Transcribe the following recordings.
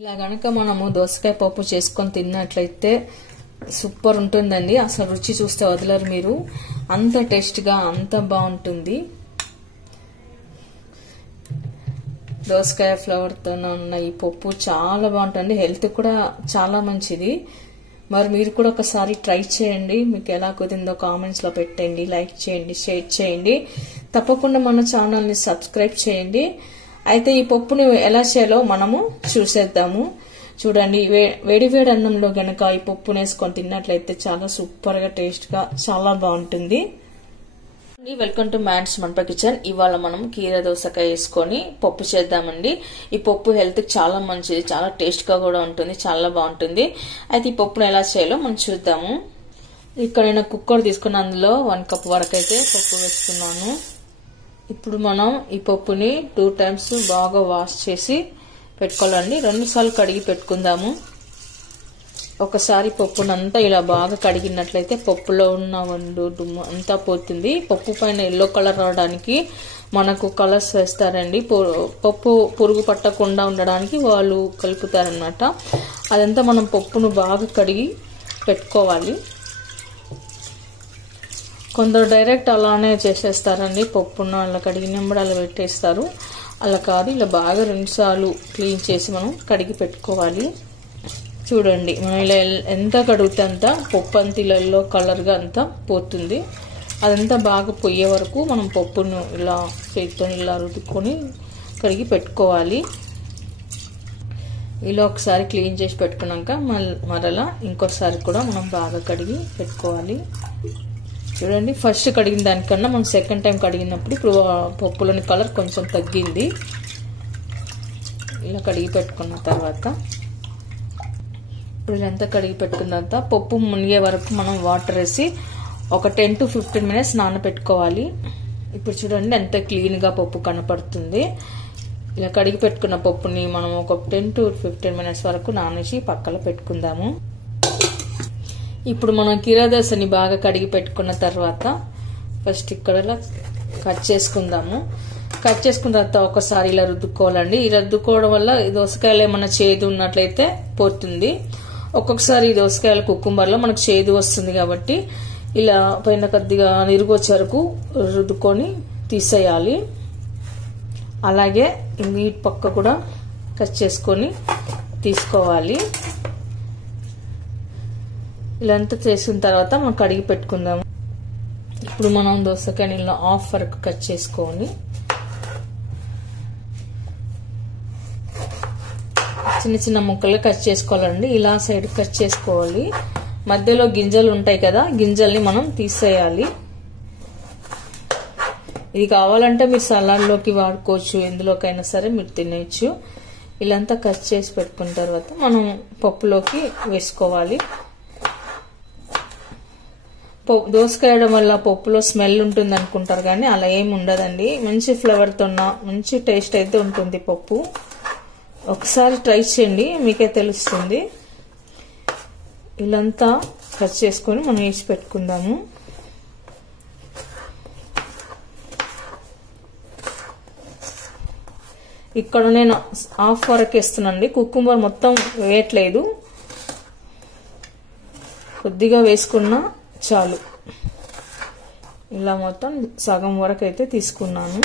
ఇలా గనక మనము దోసకాయ పప్పు చేసుకొని తిన్నట్లయితే సూపర్ ఉంటుందండి. అసలు రుచి చూస్తే వదలరు మీరు, అంత టేస్ట్గా అంత బాగుంటుంది. దోసకాయ ఫ్లేవర్తో ఉన్న ఈ పప్పు చాలా బాగుంటుంది, హెల్త్ కూడా చాలా మంచిది. మరి మీరు కూడా ఒకసారి ట్రై చేయండి. మీకు ఎలా కుదిరిందో కామెంట్స్లో పెట్టండి, లైక్ చేయండి, షేర్ చేయండి. తప్పకుండా మన ఛానల్ని సబ్స్క్రైబ్ చేయండి. అయితే ఈ పప్పుని ఎలా చేయాలో మనము చూసేద్దాము. చూడండి, వేడి అన్నంలో గనక ఈ పప్పుని వేసుకొని తిన్నట్లయితే చాలా సూపర్ గా టేస్ట్ గా చాలా బాగుంటుంది. వెల్కమ్ టు మ్యాన్స్ మంట కిచెన్. ఇవాళ మనం కీర దోసకాయ వేసుకొని పప్పు చేద్దామండి. ఈ పప్పు హెల్త్ కి చాలా మంచిది, చాలా టేస్ట్ గా కూడా ఉంటుంది, చాలా బాగుంటుంది. అయితే ఈ పప్పును ఎలా చేయాలో మనం చూద్దాము. ఇక్కడ నేను కుక్కర్ తీసుకున్న అందులో 1 కప్ వరకు అయితే పప్పు వేసుకున్నాను. ఇప్పుడు మనం ఈ పప్పుని 2 టైమ్స్ బాగా వాష్ చేసి పెట్టుకోవాలండి. 2 సార్లు కడిగి పెట్టుకుందాము. ఒకసారి పప్పునంతా ఇలా బాగా కడిగినట్లయితే పప్పులో ఉన్న వండు దుమ్ము అంతా పోతుంది. పప్పు పైన ఎల్లో కలర్ రావడానికి మనకు కలర్స్ వేస్తారండి. పప్పు పురుగు పట్టకుండా ఉండడానికి వాళ్ళు కలుపుతారనమాట. అదంతా మనం పప్పును బాగా కడిగి పెట్టుకోవాలి. కొందరు డైరెక్ట్ అలానే చేసేస్తారండి, పప్పును అలా కడిగినప్పుడు అలా పెట్టేస్తారు. అలా కాదు, ఇలా బాగా 2 సార్లు క్లీన్ చేసి మనం కడిగి పెట్టుకోవాలి. చూడండి, మనం ఇలా ఎంత కడిగితే అంత పప్పు అంత ఇళ్ళల్లో కలర్గా అంతా పోతుంది. అదంతా బాగా పోయే వరకు మనం పప్పును ఇలా చేతితో ఇలా రుద్దుకొని కడిగి పెట్టుకోవాలి. ఇలా ఒకసారి క్లీన్ చేసి పెట్టుకున్నాక మరలా ఇంకోసారి కూడా మనం బాగా కడిగి పెట్టుకోవాలి. చూడండి, ఫస్ట్ కడిగిన దానికన్నా మనం సెకండ్ టైం కడిగినప్పుడు ఇప్పుడు పప్పులోని కలర్ కొంచెం తగ్గింది. ఇలా కడిగి పెట్టుకున్న తర్వాత ఇప్పుడు ఇదంతా కడిగి పెట్టుకున్న తర్వాత పప్పు మునిగే వరకు మనం వాటర్ వేసి ఒక 10 to 15 minutes నానబెట్టుకోవాలి. ఇప్పుడు చూడండి ఎంత క్లీన్గా పప్పు కనపడుతుంది. ఇలా కడిగి పెట్టుకున్న పప్పుని మనం ఒక 10 to 15 minutes వరకు నానేసి పక్కన పెట్టుకుందాము. ఇప్పుడు మనం కీర దోసని బాగా కడిగి పెట్టుకున్న తర్వాత ఫస్ట్ ఇక్కడ కట్ చేసుకుందాము. కట్ చేసుకున్న తర్వాత ఒకసారి ఇలా రుద్దుకోవాలండి. ఈ రుద్దుకోవడం వల్ల దోసకాయలు ఏమన్నా చేదు ఉన్నట్లయితే పోతుంది. ఒక్కొక్కసారి ఈ దోసకాయల కుకుంబర్లో మనకు చేదు వస్తుంది కాబట్టి ఇలా పైన కొద్దిగా నిరుగు వచ్చే వరకు రుద్దుకొని తీసేయాలి. అలాగే ఈ పక్క కూడా కట్ చేసుకొని తీసుకోవాలి. ఇలా అంతా చేసిన తర్వాత మనం కడిగి పెట్టుకుందాము. ఇప్పుడు మనం దోసకాయ నీళ్ళలో హాఫ్ వరకు కట్ చేసుకొని చిన్న చిన్న ముక్కలు కట్ చేసుకోవాలండి. ఇలా సైడ్ కట్ చేసుకోవాలి. మధ్యలో గింజలు ఉంటాయి కదా, గింజల్ని మనం తీసేయాలి. ఇది కావాలంటే మీరు సలాడ్లోకి వాడుకోవచ్చు, ఎందులోకైనా సరే మీరు తినేయచ్చు. ఇలాంతా కట్ చేసి పెట్టుకున్న తర్వాత మనం పప్పులోకి వేసుకోవాలి. దోసకాయ వేయడం వల్ల పప్పులో స్మెల్ ఉంటుంది అనుకుంటారు, కానీ అలా ఏమి ఉండదండి. మంచి ఫ్లేవర్తో ఉన్న మంచి టేస్ట్ అయితే ఉంటుంది పప్పు. ఒకసారి ట్రై చేయండి, మీకే తెలుస్తుంది. ఇలాంతా కట్ చేసుకొని మనం వేసి పెట్టుకుందాము. ఇక్కడ నేను హాఫ్ వరకు వేస్తున్నానండి. కుకుంబర్ మొత్తం వేయట్లేదు, కొద్దిగా వేసుకున్నా చాలు. ఇలా మొత్తం సగం వరకు అయితే తీసుకున్నాను.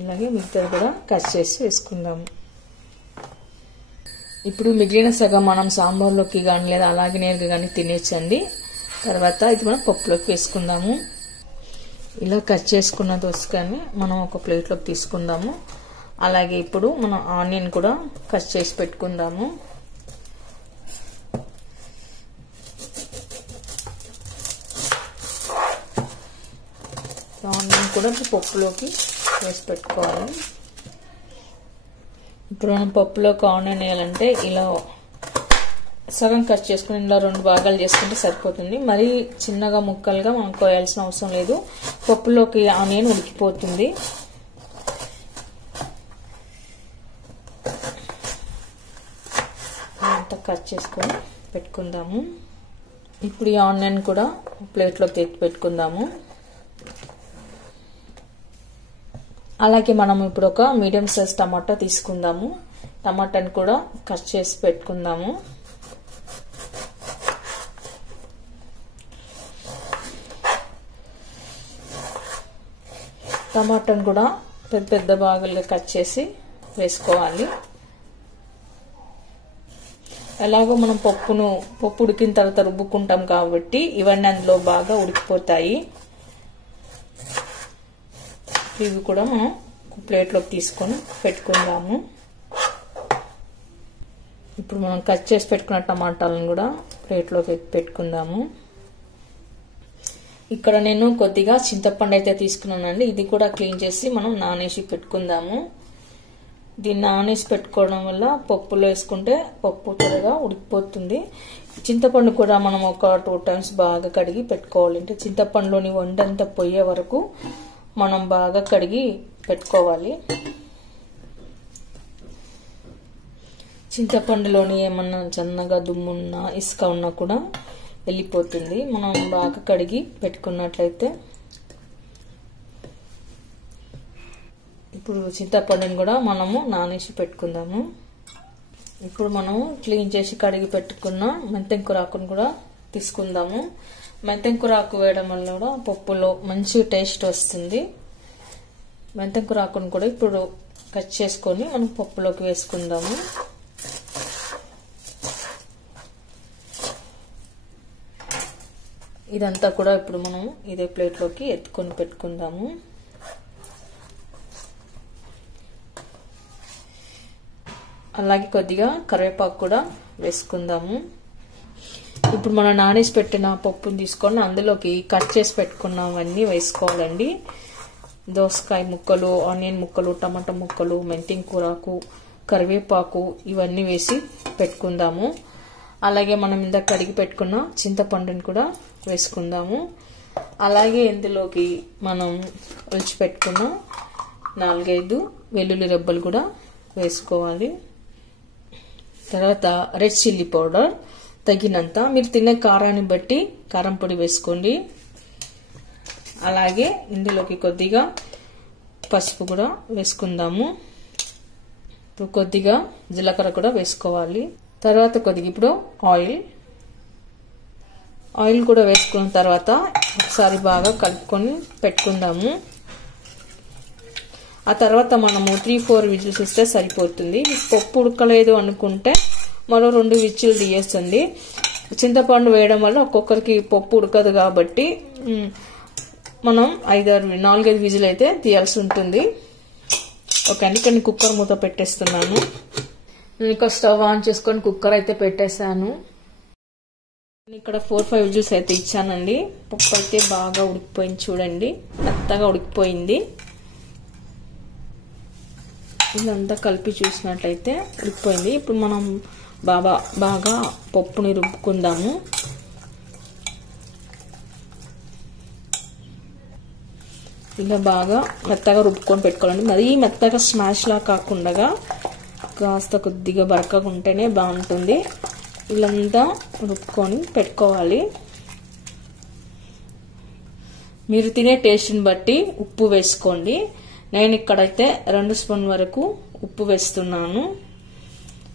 ఇలాగే మిగతాది కూడా కట్ చేసి వేసుకుందాము. ఇప్పుడు మిగిలిన సగం మనం సాంబార్లోకి కానీ లేదా అలాగే నేరుగా కానీ తినేచ్చండి. తర్వాత ఇది మనం పప్పులోకి వేసుకుందాము. ఇలా కట్ చేసుకున్న దోసకాయని మనం ఒక ప్లేట్లోకి తీసుకుందాము. అలాగే ఇప్పుడు మనం ఆనియన్ కూడా కట్ చేసి పెట్టుకుందాము. ఆనియన్ కూడా పప్పులోకి వేసి పెట్టుకోవాలి. ఇప్పుడు మనం పప్పులోకి ఆనియన్ వేయాలంటే ఇలా సగం కట్ చేసుకుని ఇలా 2 భాగాలు చేసుకుంటే సరిపోతుంది. మరీ చిన్నగా ముక్కలుగా మనం కోయాల్సిన అవసరం లేదు. పప్పులోకి ఆనియన్ ఉడికిపోతుంది. అంతా కట్ చేసుకొని పెట్టుకుందాము. ఇప్పుడు ఈ ఆనియన్ కూడా ప్లేట్లోకి ఎత్తి పెట్టుకుందాము. అలాగే మనం ఇప్పుడు ఒక మీడియం సైజ్ టమాటా తీసుకుందాము. టమాటాని కూడా కట్ చేసి పెట్టుకుందాము. టమాటాను కూడా పెద్ద పెద్ద భాగాలుగా కట్ చేసి వేసుకోవాలి. ఎలాగో మనం పప్పు ఉడికిన తర్వాత రుబ్బుకుంటాం కాబట్టి ఇవన్నీ అందులో బాగా ఉడికిపోతాయి. ఇవి కూడా మనం ప్లేట్లోకి తీసుకొని పెట్టుకుందాము. ఇప్పుడు మనం కట్ చేసి పెట్టుకున్న టమాటాలను కూడా ప్లేట్లోకి పెట్టుకుందాము. ఇక్కడ నేను కొద్దిగా చింతపండు అయితే తీసుకున్నానండి. ఇది కూడా క్లీన్ చేసి మనం నానేసి పెట్టుకుందాము. దీన్ని నానేసి పెట్టుకోవడం వల్ల పప్పులో వేసుకుంటే పప్పు త్వరగా ఉడికిపోతుంది. చింతపండు కూడా మనం ఒక 2 times బాగా కడిగి పెట్టుకోవాలి. అంటే చింతపండులోని వండంతా పోయే వరకు మనం బాగా కడిగి పెట్టుకోవాలి. చింతపండులోని ఏమన్నా చిన్నగా దుమ్మున్నా ఇసుక ఉన్నా కూడా వెళ్ళిపోతుంది మనం బాగా కడిగి పెట్టుకున్నట్లయితే. ఇప్పుడు చింతపండుని కూడా మనము నానేసి పెట్టుకుందాము. ఇప్పుడు మనం క్లీన్ చేసి కడిగి పెట్టుకున్న మెంతెంకూర ఆకును కూడా తీసుకుందాము. మెంతెంకూర ఆకు వేయడం వల్ల కూడా పప్పులో మంచి టేస్ట్ వస్తుంది. మెంతెంకూర ఆకును కూడా ఇప్పుడు కట్ చేసుకొని మనం పప్పులోకి వేసుకుందాము. ఇదంతా కూడా ఇప్పుడు మనం ఇదే ప్లేట్లోకి ఎత్తుకొని పెట్టుకుందాము. అలాగే కొద్దిగా కరివేపాకు కూడా వేసుకుందాము. ఇప్పుడు మనం నానేసి పెట్టిన పప్పుని తీసుకొని అందులోకి కట్ చేసి పెట్టుకున్నవన్నీ వేసుకోవాలండి. దోసకాయ ముక్కలు, ఆనియన్ ముక్కలు, టమాటా ముక్కలు, మెంతికూరకు, కరివేపాకు ఇవన్నీ వేసి పెట్టుకుందాము. అలాగే మనం ఇందాక కడిగి పెట్టుకున్న చింతపండుని కూడా వేసుకుందాము. అలాగే ఇందులోకి మనం ఒలిచి పెట్టుకున్న 4-5 వెల్లుల్లి రెబ్బలు కూడా వేసుకోవాలి. తర్వాత రెడ్ చిల్లీ పౌడర్ తగినంత, మీరు తినే కారాన్ని బట్టి కారం పొడి వేసుకోండి. అలాగే ఇందులోకి కొద్దిగా పసుపు కూడా వేసుకుందాము. కొద్దిగా జీలకర్ర కూడా వేసుకోవాలి. తర్వాత కొద్దిగా ఇప్పుడు ఆయిల్ కూడా వేసుకున్న తర్వాత ఒకసారి బాగా కలుపుకొని పెట్టుకుందాము. ఆ తర్వాత మనము 3-4 విజిల్స్ ఇస్తే సరిపోతుంది. పప్పు ఉడకలేదు అనుకుంటే మరో 2 విజిల్ తీయేస్తుంది. చింతపండు వేయడం వల్ల ఒక్కొక్కరికి పప్పు ఉడకదు కాబట్టి మనం 4-5 విజిల్ అయితే తీయాల్సి ఉంటుంది. ఓకే అండి, ఇక్కడ కుక్కర్ మూత పెట్టేస్తున్నాను. నేను ఇక్కడ స్టవ్ ఆన్ చేసుకొని కుక్కర్ అయితే పెట్టేశాను. ఇక్కడ 4-5 విజిల్స్ అయితే ఇచ్చానండి. పప్పు అయితే బాగా ఉడికిపోయింది, చూడండి మెత్తగా ఉడికిపోయింది. ఇదంతా కలిపి చూసినట్లయితే ఉడికిపోయింది. ఇప్పుడు మనం బాగా పప్పుని రుబ్బుకుందాము. ఇలా బాగా మెత్తగా రుబ్బుకొని పెట్టుకోవాలండి. మరీ మెత్తగా స్మాష్ లా కాకుండా కాస్త కొద్దిగా బరకగా ఉంటేనే బాగుంటుంది. ఇలాంతా రుబ్బుకొని పెట్టుకోవాలి. మీరు తినే టేస్ట్ని బట్టి ఉప్పు వేసుకోండి. నేను ఇక్కడైతే 2 స్పూన్ వరకు ఉప్పు వేస్తున్నాను.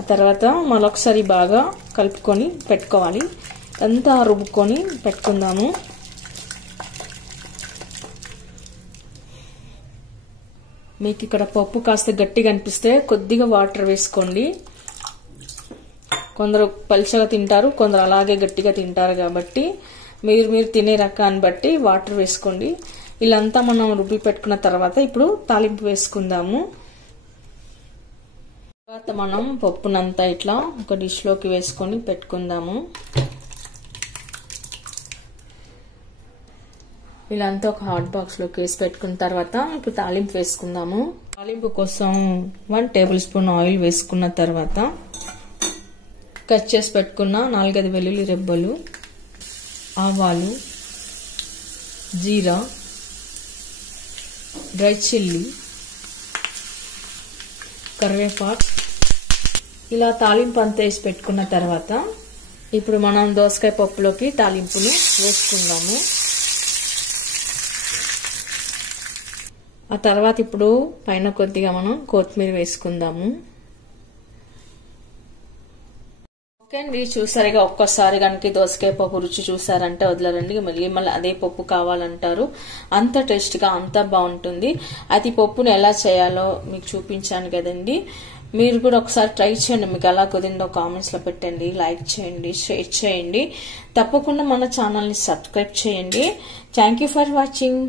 ఆ తర్వాత మరొకసారి బాగా కలుపుకొని పెట్టుకోవాలి. అంతా రుబ్బుకొని పెట్టుకుందాము. మీకు ఇక్కడ పప్పు కాస్త గట్టిగా అనిపిస్తే కొద్దిగా వాటర్ వేసుకోండి. కొందరు పల్చగా తింటారు, కొందరు అలాగే గట్టిగా తింటారు కాబట్టి మీరు తినే రకాన్ని బట్టి వాటర్ వేసుకోండి. ఇలాంతా మనం రుబ్బి పెట్టుకున్న తర్వాత ఇప్పుడు తాలింపు వేసుకుందాము. తర్వాత మనం పప్పునంతా ఇట్లా ఒక డిష్లోకి వేసుకొని పెట్టుకుందాము. ఇలాంతా ఒక హాట్ బాక్స్లోకి వేసి పెట్టుకున్న తర్వాత ఇప్పుడు తాలింపు వేసుకుందాము. తాలింపు కోసం 1 టేబుల్ స్పూన్ ఆయిల్ వేసుకున్న తర్వాత కట్ చేసి పెట్టుకున్న 4-5 వెల్లుల్లి రెబ్బలు, ఆవాలు, జీరా, డ్రై చిల్లీ, కరివేపాకు ఇలా తాలింపు అంతా వేసి పెట్టుకున్న తర్వాత ఇప్పుడు మనం దోసకాయ పప్పులోకి తాలింపును వేసుకుందాము. ఆ తర్వాత ఇప్పుడు పైన కొద్దిగా మనం కొత్తిమీర వేసుకుందాము. ఓకే అండి, చూసారుగా ఒక్కసారి కనుక దోసకాయ పప్పు రుచి చూసారంటే వదలరండి. మళ్ళీ అదే పప్పు కావాలంటారు. అంత టేస్ట్గా అంత బాగుంటుంది. అది పప్పును ఎలా చేయాలో మీకు చూపించాను కదండి. మీరు కూడా ఒకసారి ట్రై చేయండి. మీకు ఎలా కుదిరిందో కామెంట్స్ లో పెట్టండి. లైక్ చేయండి, షేర్ చేయండి. తప్పకుండా మన ఛానల్ ని సబ్స్క్రైబ్ చేయండి. Thank you for watching.